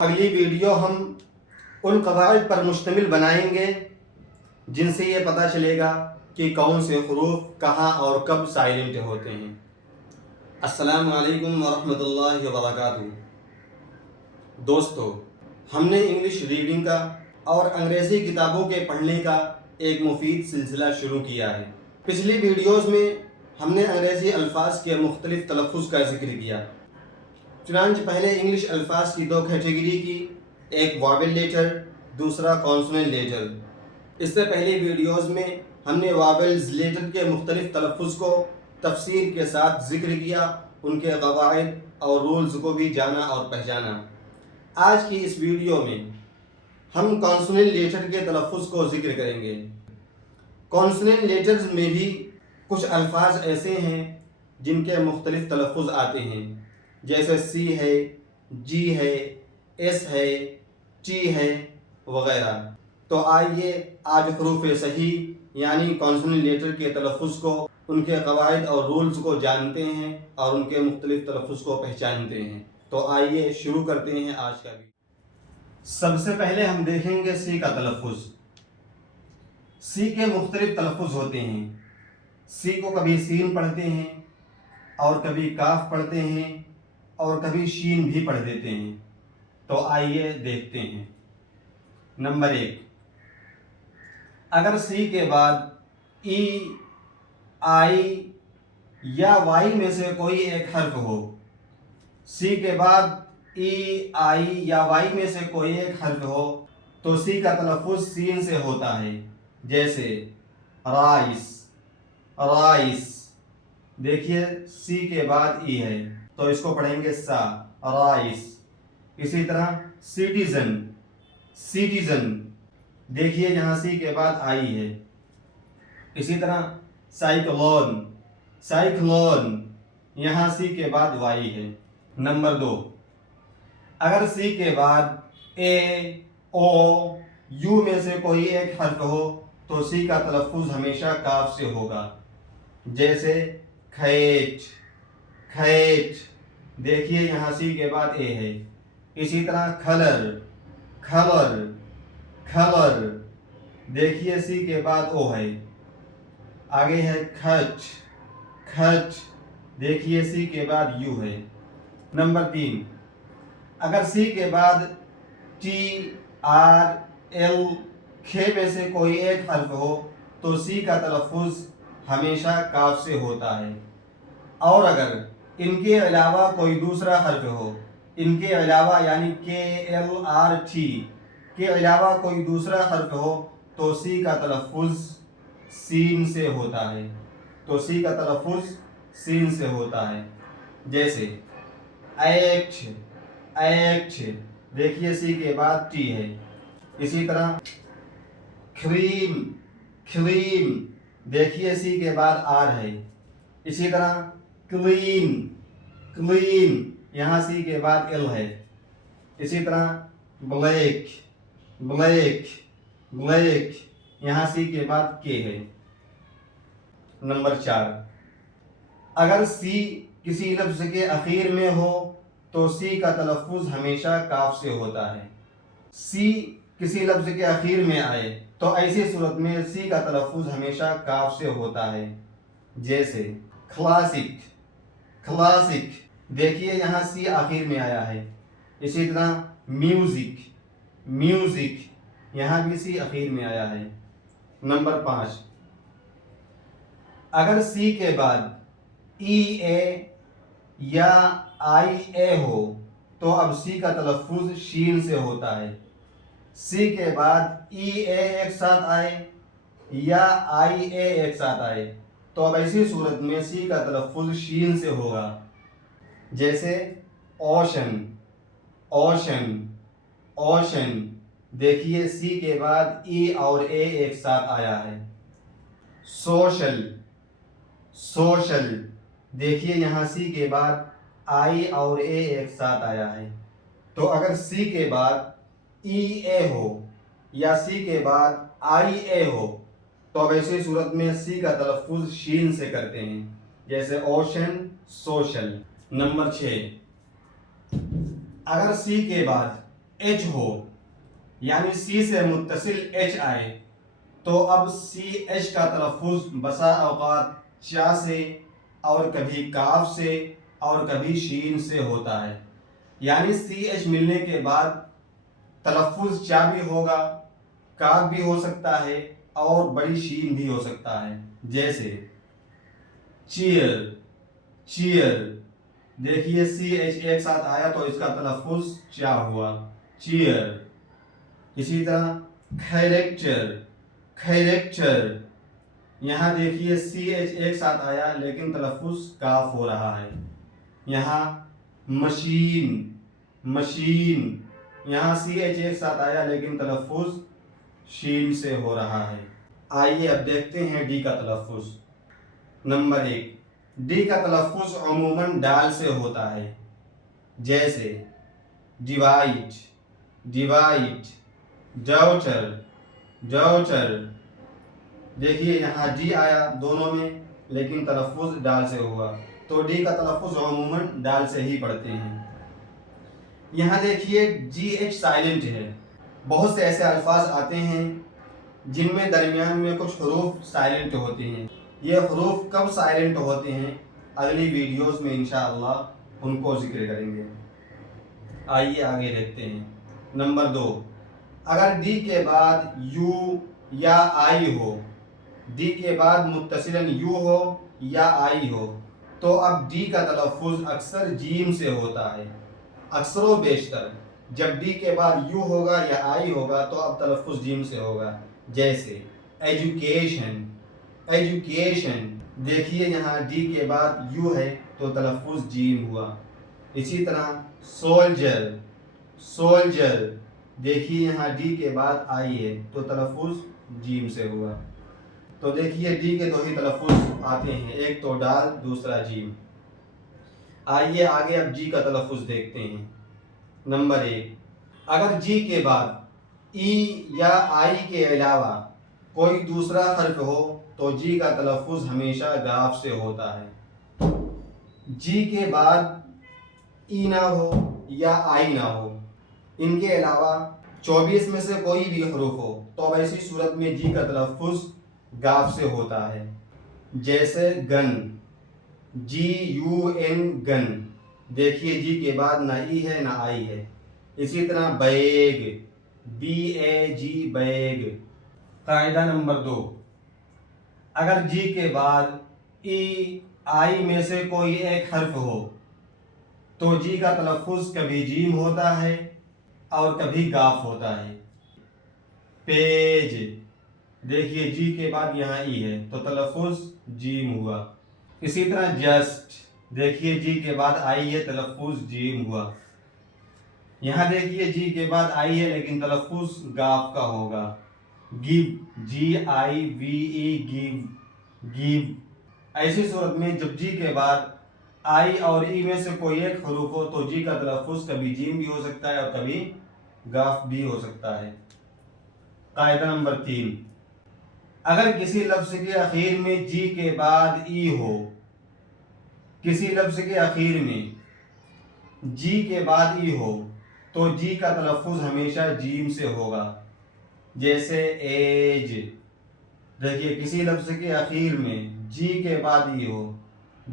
اگلی ویڈیو ہم ان قواعد پر مشتمل بنائیں گے جن سے یہ پتہ چلے گا کہ کون سے حروف کہاں اور کب سائلنٹ ہوتے ہیں۔ السلام علیکم ورحمۃ اللہ وبرکاتہ۔ دوستو، ہم نے انگلش ریڈنگ کا اور انگریزی کتابوں کے پڑھنے کا ایک مفید سلسلہ شروع کیا ہے۔ پچھلی ویڈیوز میں ہم نے انگریزی الفاظ کے مختلف تلفظ کا ذکر کیا۔ چنانچہ پہلے انگلش الفاظ کی دو کیٹیگری کی، ایک واویل لیٹر، دوسرا کانسوننٹ لیٹر۔ اس سے پہلی ویڈیوز میں ہم نے واویلز لیٹر کے مختلف تلفظ کو تفصیل کے ساتھ ذکر کیا، ان کے قواعد اور رولز کو بھی جانا اور پہچانا۔ آج کی اس ویڈیو میں ہم کانسوننٹ لیٹر کے تلفظ کو ذکر کریں گے۔ کانسوننٹ لیٹرز میں بھی کچھ الفاظ ایسے ہیں جن کے مختلف تلفظ آتے ہیں، جیسے سی ہے، جی ہے، ایس ہے، ٹی ہے وغیرہ۔ تو آئیے آج حروف صحیح یعنی کانسوننٹ لیٹر کے تلفظ کو، ان کے قواعد اور رولز کو جانتے ہیں اور ان کے مختلف تلفظ کو پہچانتے ہیں۔ تو آئیے شروع کرتے ہیں آج کا ویڈیو۔ سب سے پہلے ہم دیکھیں گے سی کا تلفظ۔ سی کے مختلف تلفظ ہوتے ہیں۔ سی کو کبھی سین پڑھتے ہیں اور کبھی کاف پڑھتے ہیں اور کبھی شین بھی پڑھ دیتے ہیں۔ تو آئیے دیکھتے ہیں۔ نمبر 1، اگر سی کے بعد ای، آئی یا وائی میں سے کوئی ایک حرف ہو، سی کے بعد ای، آئی یا وائی میں سے کوئی ایک حرف ہو تو سی کا تلفظ سین سے ہوتا ہے، جیسے رائس، رائس۔ دیکھیے سی کے بعد ای ہے تو اس کو پڑھیں گے سا، رائس۔ اسی طرح سٹیزن، سٹیزن۔ دیکھیے یہاں سی کے بعد آئی ہے۔ اسی طرح سائیکلون، سائیکلون۔ یہاں سی کے بعد وائی ہے۔ نمبر 2، اگر سی کے بعد اے، او، یو میں سے کوئی ایک حرف ہو تو سی کا تلفظ ہمیشہ کاف سے ہوگا، جیسے کھیت، کھیت۔ دیکھیے یہاں سی کے بعد اے ہے۔ اسی طرح کھلر، کھلر، کھلر۔ دیکھیے سی کے بعد او ہے۔ آگے ہے کھچ، کھچ۔ دیکھیے سی کے بعد یو ہے۔ نمبر 3، اگر سی کے بعد ٹی، آر، ایل، کھے میں سے کوئی ایک حرف ہو تو سی کا تلفظ ہمیشہ کاف سے ہوتا ہے، اور اگر ان کے علاوہ کوئی دوسرا حرف ہو، ان کے علاوہ یعنی کے، ایل، آر، ٹی کے علاوہ کوئی دوسرا حرف ہو تو سی کا تلفظ سین سے ہوتا ہے، تو سی کا تلفظ سین سے ہوتا ہے، جیسے ایکٹ، ایکٹ۔ دیکھیے سی کے بعد ٹی ہے۔ اسی طرح کریم، کریم۔ دیکھیے سی کے بعد آر ہے۔ اسی طرح کلین، کلین۔ یہاں سی کے بعد ایل ہے۔ اسی طرح بلیک، بلیک، بلیک۔ یہاں سی کے بعد کے ہے۔ نمبر 4، اگر سی کسی لفظ کے اخیر میں ہو تو سی کا تلفظ ہمیشہ کاف سے ہوتا ہے۔ سی کسی لفظ کے اخیر میں آئے تو ایسی صورت میں سی کا تلفظ ہمیشہ کاف سے ہوتا ہے، جیسے کلاسک، کلاسک۔ دیکھیے یہاں سی آخر میں آیا ہے۔ اسی طرح میوزک، میوزک۔ یہاں بھی سی اخیر میں آیا ہے۔ نمبر 5، اگر سی کے بعد ای، اے یا آئی، اے ہو تو اب سی کا تلفظ شین سے ہوتا ہے۔ سی کے بعد ای، اے ایک ساتھ آئے یا آئی، اے ایک ساتھ آئے تو اب ایسی صورت میں سی کا تلفظ شین سے ہوگا، جیسے اوشن، اوشن، اوشن۔ دیکھیے سی کے بعد ای اور اے ایک ساتھ آیا ہے۔ Social, social. دیکھیے یہاں سی کے بعد آئی اور اے ایک ساتھ آیا ہے۔ تو اگر سی کے بعد ای، اے ہو یا سی کے بعد آئی، اے ہو تو اب ایسی صورت میں سی کا تلفظ شین سے کرتے ہیں، جیسے اوشن، سوشل۔ نمبر 6، اگر سی کے بعد ایچ ہو یعنی سی سے متصل ایچ آئے تو اب سی ایچ کا تلفظ بسا اوقات چا سے اور کبھی کاف سے اور کبھی شین سے ہوتا ہے. یعنی سی ایچ ملنے کے بعد تلفظ چا بھی ہوگا، کاف بھی ہو سکتا ہے اور بڑی شین بھی ہو سکتا ہے. جیسے چیئر، چیئر، دیکھیے سی ایچ ایک ساتھ آیا تو اس کا تلفظ چا ہوا، چیئر. اسی طرح کھیریکچر، کھیریکچر، یہاں دیکھیے سی ایچ ایک ساتھ آیا لیکن تلفظ کاف ہو رہا ہے. یہاں مشین، مشین، یہاں سی ایچ ایک ساتھ آیا لیکن تلفظ شین سے ہو رہا ہے. آئیے اب دیکھتے ہیں ڈی کا تلفظ. نمبر 1، ڈی کا تلفظ عموماً ڈال سے ہوتا ہے. جیسے ڈیوائٹ، ڈیوائٹ، ڈاؤٹر، ڈاؤٹر. دیکھیے یہاں جی آیا دونوں میں لیکن تلفظ ڈال سے ہوا تو ڈی کا تلفظ عموماً ڈال سے ہی پڑھتے ہیں. یہاں دیکھیے جی ایچ سائلنٹ ہے. بہت سے ایسے الفاظ آتے ہیں جن میں درمیان میں کچھ حروف سائلنٹ ہوتے ہیں. یہ حروف کب سائلنٹ ہوتے ہیں اگلی ویڈیوز میں انشاءاللہ ان کو ذکر کریں گے. آئیے آگے دیکھتے ہیں. نمبر 2، اگر ڈی کے بعد یو یا آئی ہو، ڈی کے بعد متصلاً یو ہو یا آئی ہو تو اب ڈی کا تلفظ اکثر جیم سے ہوتا ہے. اکثر و بیشتر جب ڈی کے بعد یو ہوگا یا آئی ہوگا تو اب تلفظ جیم سے ہوگا. جیسے ایجوکیشن، ایجوکیشن، دیکھیے یہاں ڈی کے بعد یو ہے تو تلفظ جیم ہوا. اسی طرح سولجر، سولجر، دیکھیے یہاں ڈی کے بعد آئی ہے تو تلفظ جیم سے ہوا. تو دیکھیے ڈی کے دو ہی تلفظ آتے ہیں، ایک تو ڈال دوسرا جیم. آئیے آگے اب جی کا تلفظ دیکھتے ہیں. نمبر 1، اگر جی کے بعد ای یا آئی کے علاوہ کوئی دوسرا حرف ہو تو جی کا تلفظ ہمیشہ گاف سے ہوتا ہے. جی کے بعد ای نہ ہو یا آئی نہ ہو، ان کے علاوہ 24 میں سے کوئی بھی حروف ہو تو ایسی صورت میں جی کا تلفظ گاف سے ہوتا ہے. جیسے گن، جی یو این، گن، دیکھیے جی کے بعد نہ ای ہے نہ آئی ہے. اسی طرح beg, B E G, beg. قاعدہ نمبر 2، اگر جی کے بعد ای آئی میں سے کوئی ایک حرف ہو تو جی کا تلفظ کبھی جیم ہوتا ہے اور کبھی گاف ہوتا ہے. پیج، دیکھیے جی کے بعد یہاں ای ہے تو تلفظ جیم ہوا. اسی طرح جسٹ، دیکھیے جی کے بعد آئی ہے تلفظ جیم ہوا. یہاں دیکھیے جی کے بعد آئی ہے لیکن تلفظ گاف کا ہوگا. گیو، جی آئی وی ای، گیو، گیو. ایسی صورت میں جب جی کے بعد آئی اور ای میں سے کوئی ایک حروف ہو تو جی کا تلفظ کبھی جیم بھی ہو سکتا ہے اور کبھی گاف بھی ہو سکتا ہے. قاعدہ نمبر 3، اگر کسی لفظ کے اخیر میں جی کے بعد ای ہو، کسی لفظ کے اخیر میں جی کے بعد ای ہو تو جی کا تلفظ ہمیشہ جیم سے ہوگا. جیسے ایج، دیکھیے کسی لفظ کے اخیر میں جی کے بعد ای ہو،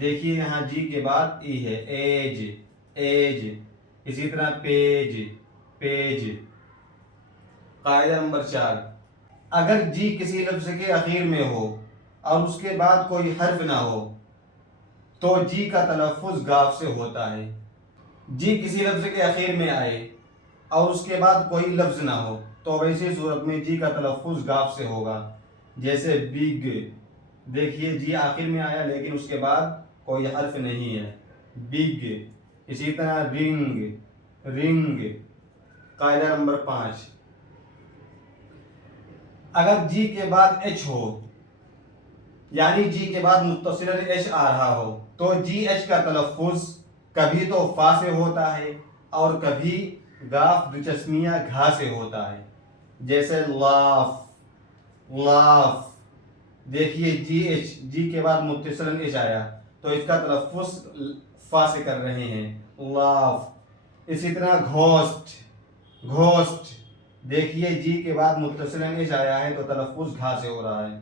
دیکھیے یہاں جی کے بعد ای ہے، ایج، ایج. اسی طرح پیج، پیج. قاعدہ نمبر 4، اگر جی کسی لفظ کے اخیر میں ہو اور اس کے بعد کوئی حرف نہ ہو تو جی کا تلفظ گاف سے ہوتا ہے. جی کسی لفظ کے اخیر میں آئے اور اس کے بعد کوئی لفظ نہ ہو تو ویسی صورت میں جی کا تلفظ گاف سے ہوگا. جیسے بگ، دیکھیے جی آخر میں آیا لیکن اس کے بعد کوئی حرف نہیں ہے، بگ. اسی طرح رنگ، رنگ. قاعدہ نمبر 5، اگر جی کے بعد ایچ ہو یعنی جی کے بعد متصلاً ایچ آ رہا ہو تو جی ایچ کا تلفظ کبھی تو فا سے ہوتا ہے اور کبھی گاف دچسمیہ گھا سے ہوتا ہے. جیسے لاف، لاف. دیکھیے جی ایچ، جی کے بعد متصلاً ایچ آیا تو اس کا تلفظ فا سے کر رہے ہیں، لاف. اسی طرح گھوسٹ، گھوسٹ، دیکھیے جی کے بعد متصلاً اچ آیا ہے تو تلفظ گھا سے ہو رہا ہے۔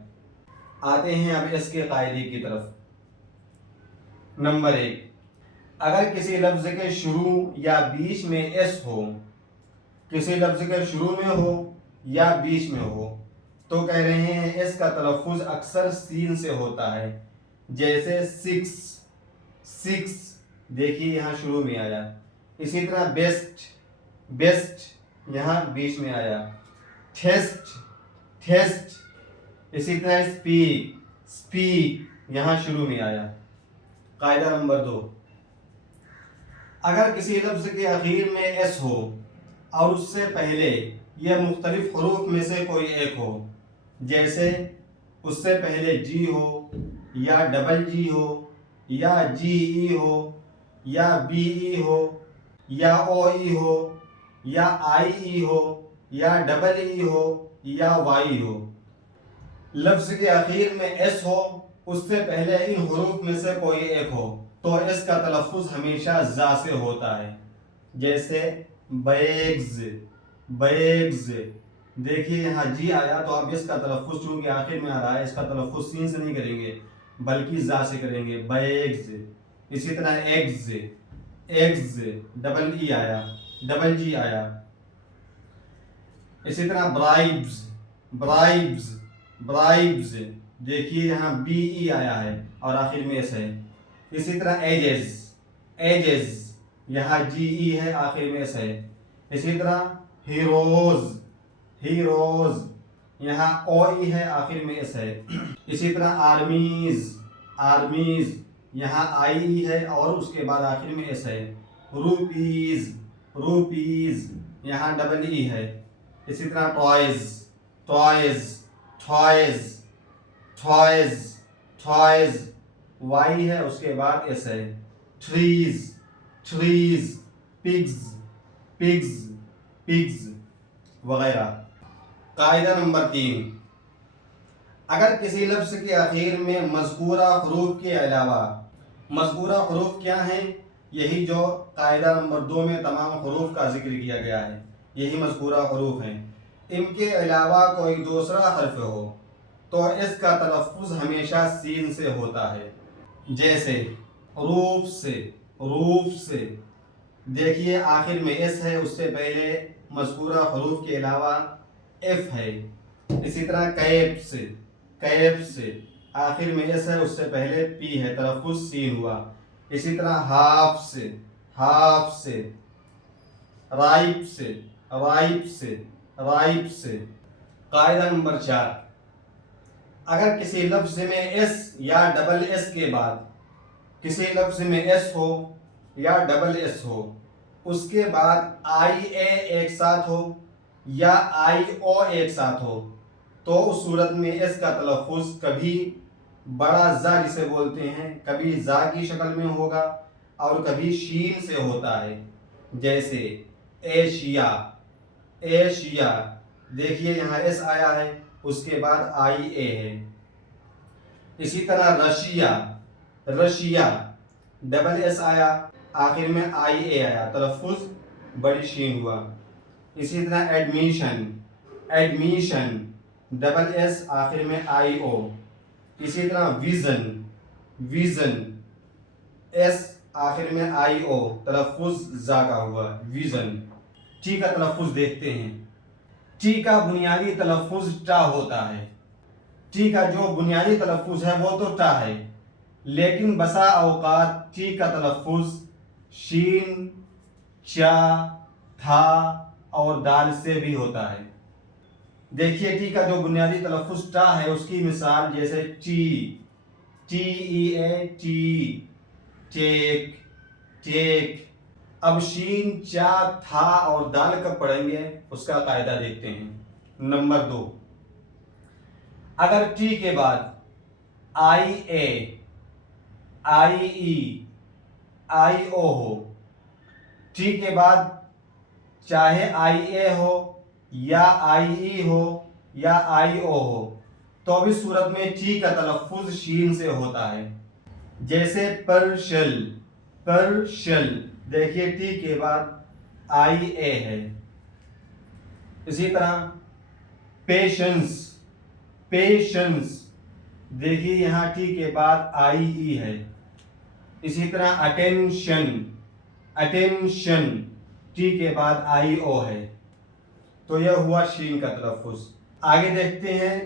آتے ہیں اب اس کے قاعدے کی طرف۔ نمبر 1، اگر کسی لفظ کے شروع یا بیچ میں ایس ہو، کسی لفظ کے شروع میں ہو یا بیچ میں ہو تو کہہ رہے ہیں اس کا تلفظ اکثر سین سے ہوتا ہے، جیسے سکس، سکس، دیکھیے یہاں شروع میں آیا۔ اسی طرح بیسٹ، بیسٹ یہاں بیچ میں آیا۔ ٹھیسٹ، ٹھیسٹ، اسی طرح اسپیک، اسپیک یہاں شروع میں آیا۔ قاعدہ نمبر 2، اگر کسی لفظ کے اخیر میں ایس ہو اور اس سے پہلے یہ مختلف حروف میں سے کوئی ایک ہو، جیسے اس سے پہلے جی ہو یا ڈبل جی ہو یا جی ای ہو یا بی ای ہو یا او ای ہو یا آئی ای ہو یا ڈبل ای ہو یا وائی ہو، لفظ کے اخیر میں ایس ہو، اس سے پہلے ان حروف میں سے کوئی ایک ہو تو اس کا تلفظ ہمیشہ زا سے ہوتا ہے، جیسے بیگز، بیگز، دیکھیے یہاں جی آیا تو اب اس کا تلفظ چونکہ آخر میں آ رہا ہے اس کا تلفظ سین سے نہیں کریں گے بلکہ زا سے کریں گے، بیگز۔ اسی طرح ایگز، ایگز، ڈبل ای آیا، ڈبل جی آیا۔ اسی طرح برائبز، برائبز، برائبز، دیکھیے یہاں بی ای آیا ہے اور آخر میں ایس ہے۔ اسی طرح ایجز، ایجز، یہاں جی ای ہے آخر میں ایس ہے۔ اسی طرح ہیروز، ہیروز، یہاں او ای ہے آخر میں ایس ہے۔ اسی طرح آرمیز، آرمیز، یہاں آئی ای ہے اور اس کے بعد آخر میں ایس ہے۔ روپیز، روپیز، یہاں ڈبل ای ہے۔ اسی طرح toys, toys, toys, toys, toys, Y ہے اس کے بعد ایس ہے۔ Trees, trees, pigs, pigs, pigs وغیرہ۔ قاعدہ نمبر 3، اگر کسی لفظ کے اخیر میں مذکورہ حروف کے علاوہ، مذکورہ حروف کیا ہیں؟ یہی جو قاعدہ نمبر 2 میں تمام حروف کا ذکر کیا گیا ہے، یہی مذکورہ حروف ہیں، ان کے علاوہ کوئی دوسرا حرف ہو تو اس کا تلفظ ہمیشہ سین سے ہوتا ہے، جیسے روف سے، روف سے، دیکھیے آخر میں ایس ہے، اس سے پہلے مذکورہ حروف کے علاوہ ایف ہے۔ اسی طرح کیپ سے، کیپ سے، آخر میں ایس ہے، اس سے پہلے پی ہے، تلفظ سین ہوا۔ اسی طرح ہاف سے، ہاف سے، رائپ سے، رائپ سے، رائپ سے۔ قاعدہ نمبر 4، اگر کسی لفظ میں ایس یا ڈبل ایس کے بعد، کسی لفظ میں ایس ہو یا ڈبل ایس ہو، اس کے بعد آئی اے ایک ساتھ ہو یا آئی او ایک ساتھ ہو تو اس صورت میں اس کا تلفظ کبھی بڑا زا جسے بولتے ہیں، کبھی زا کی شکل میں ہوگا اور کبھی شین سے ہوتا ہے، جیسے ایشیا، ایشیا، دیکھیے یہاں ایس آیا ہے اس کے بعد آئی اے ہے۔ اسی طرح رشیا، رشیا، ڈبل ایس آیا آخر میں آئی اے آیا، تلفظ بڑی شین ہوا۔ اسی طرح ایڈمیشن، ایڈمیشن، ڈبل ایس آخر میں آئی او۔ اسی طرح ویژن، ویژن، ایس آخر میں آئی او، تلفظ زا کا ہوا، ویژن۔ ٹی کا تلفظ دیکھتے ہیں۔ ٹی کا بنیادی تلفظ ٹا ہوتا ہے، ٹی کا جو بنیادی تلفظ ہے وہ تو ٹا ہے، لیکن بسا اوقات ٹی کا تلفظ شین، چا، تھا اور دال سے بھی ہوتا ہے۔ دیکھیے ٹی کا جو بنیادی تلفظ ٹا ہے اس کی مثال جیسے ٹی، ٹی ای اے، ٹی، ٹیک، ٹیک۔ اب شین، چا، تھا اور دال کب پڑھیں گے اس کا قاعدہ دیکھتے ہیں۔ نمبر 2، اگر ٹی کے بعد آئی اے، آئی ای، آئی او ہو، ٹی کے بعد چاہے آئی اے ہو یا آئی ای ہو یا آئی او ہو تو بھی صورت میں ٹی کا تلفظ شین سے ہوتا ہے، جیسے پرشل، پرشل، دیکھیے ٹی کے بعد آئی اے ہے۔ اسی طرح پیشنس، پیشنس، دیکھیے یہاں ٹی کے بعد آئی ای ہے. اسی طرح اٹینشن، اٹینشن، ٹی کے بعد آئی او ہے. تو یہ ہوا شین کا تلفظ. آگے دیکھتے ہیں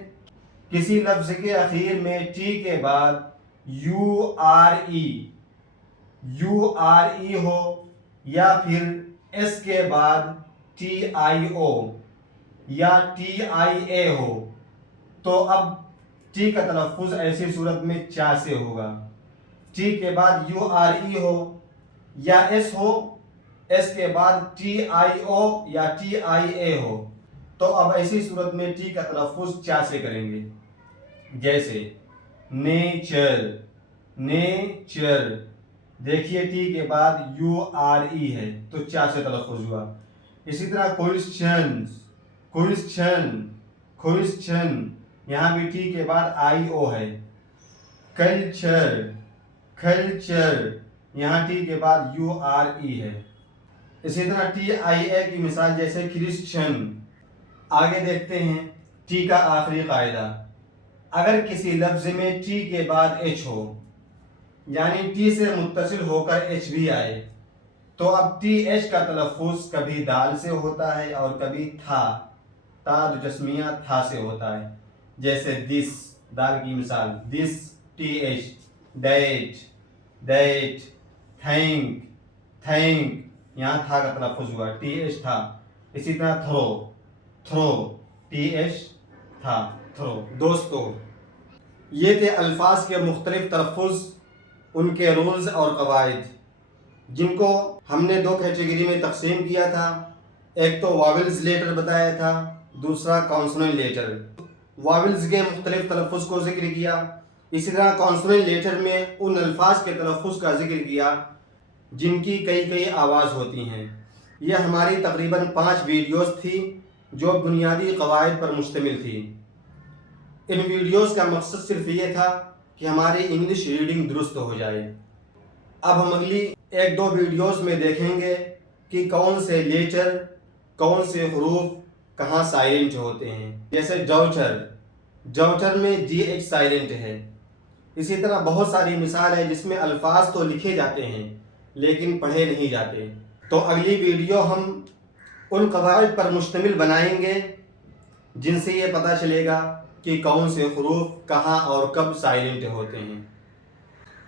کسی لفظ کے اخیر میں ٹی کے بعد U R E, U R E ہو یا پھر ایس کے بعد ٹی آئی او یا ٹی آئی اے ہو تو اب ٹی کا تلفظ ایسی صورت میں چا سے ہوگا. ٹی کے بعد یو آر ای ہو یا ایس ہو، ایس کے بعد ٹی آئی او یا ٹی آئی اے ہو تو اب ایسی صورت میں ٹی کا تلفظ چا سے کریں گے. جیسے نیچر، نیچر، دیکھیے ٹی کے بعد یو آر ای ہے تو چا سے تلفظ ہوا. اسی طرح کوئسچنز، کوئسچن، کوئسچن، یہاں بھی ٹی کے بعد آئی او ہے. کلچر، کلچر، یہاں ٹی کے بعد یو آر ای ہے. اسی طرح ٹی آئی اے کی مثال جیسے کرسچن. آگے دیکھتے ہیں ٹی کا آخری قاعدہ. اگر کسی لفظ میں ٹی کے بعد ایچ ہو یعنی ٹی سے متصل ہو کر ایچ بھی آئے تو اب ٹی ایچ کا تلفظ کبھی دال سے ہوتا ہے اور کبھی تھا، تا جسمیہ تھا سے ہوتا ہے. جیسے دس، دال کی مثال، this T H, that, that, thank, thank, یہاں تھا کا تلفظ ہوا، ٹی ایچ تھا. اسی طرح تھرو، تھرو، ٹی ایچ تھا، تھرو. دوستو یہ تھے الفاظ کے مختلف تلفظ، ان کے رولز اور قواعد، جن کو ہم نے دو کیٹیگری میں تقسیم کیا تھا. ایک تو واولز لیٹر بتایا تھا، دوسرا کانسوننٹ لیٹر. واولز کے مختلف تلفظ کو ذکر کیا، اسی طرح کانسوننٹ لیٹر میں ان الفاظ کے تلفظ کا ذکر کیا جن کی کئی آواز ہوتی ہیں. یہ ہماری تقریباً 5 ویڈیوز تھی جو بنیادی قواعد پر مشتمل تھی. ان ویڈیوز کا مقصد صرف یہ تھا کہ ہماری انگلش ریڈنگ درست ہو جائے. اب ہم اگلی 1-2 ویڈیوز میں دیکھیں گے کہ کون سے لیٹر، کون سے حروف کہاں سائلنٹ ہوتے ہیں. جیسے ڈاؤٹر، ڈاؤٹر میں جی ایچ سائلنٹ ہے. اسی طرح بہت ساری مثال ہے جس میں الفاظ تو لکھے جاتے ہیں لیکن پڑھے نہیں جاتے. تو اگلی ویڈیو ہم ان قواعد پر مشتمل بنائیں گے جن سے یہ پتہ چلے گا کہ کون سے حروف کہاں اور کب سائلنٹ ہوتے ہیں.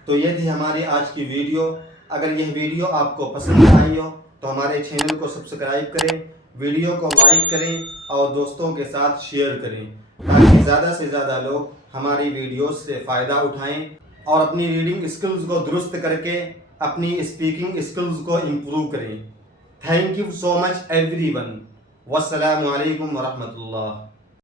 تو یہ تھی ہماری آج کی ویڈیو. اگر یہ ویڈیو آپ کو پسند آئی ہو تو ہمارے چینل کو سبسکرائب کریں، ویڈیو کو لائک کریں اور دوستوں کے ساتھ شیئر کریں تاکہ زیادہ سے زیادہ لوگ ہماری ویڈیوز سے فائدہ اٹھائیں اور اپنی ریڈنگ اسکلز کو درست کر کے اپنی اسپیکنگ اسکلز کو امپروو کریں. Thank you so much every one. والسلام علیکم ورحمۃ اللہ.